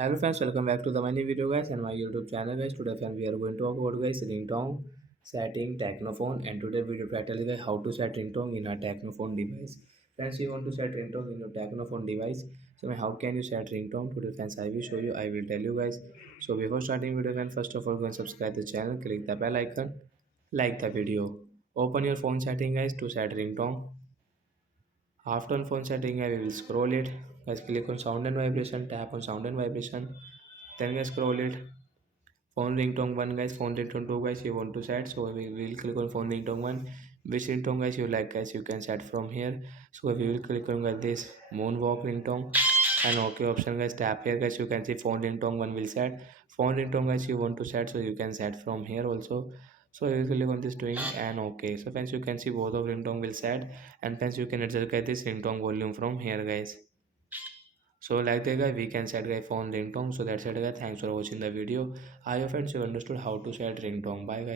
Hello friends, welcome back to the many video guys and my YouTube channel guys. Today friends we are going to talk about guys ringtone setting technophone, and today video title is guys, how to set ringtone in a technophone device. Friends, you want to set ringtone in your technophone device. So how can you set ringtone? Today friends I will show you, I will tell you guys. So before starting video friends, first of all go and subscribe the channel, click the bell icon, like the video. Open your phone setting guys to set ringtone. After on phone setting, I will scroll it. Guys, click on sound and vibration. Tap on sound and vibration. Then guys, scroll it. Phone ringtone one guys. Phone ringtone two guys. You want to set, so we will click on phone ringtone one. Which ringtone guys you like guys, you can set from here. So we will click on guys this moonwalk ringtone and OK option guys. Tap here guys. You can see phone ringtone one will set. Phone ringtone guys you want to set, so you can set from here also. So you will click on this doing and OK. So friends you can see both of ringtone will set, and friends you can adjust guys this ringtone volume from here guys. So like that guy we can set guy phone ringtone. So that's it guy, thanks for watching the video. I hope friends you understood how to set ringtone. Bye guys.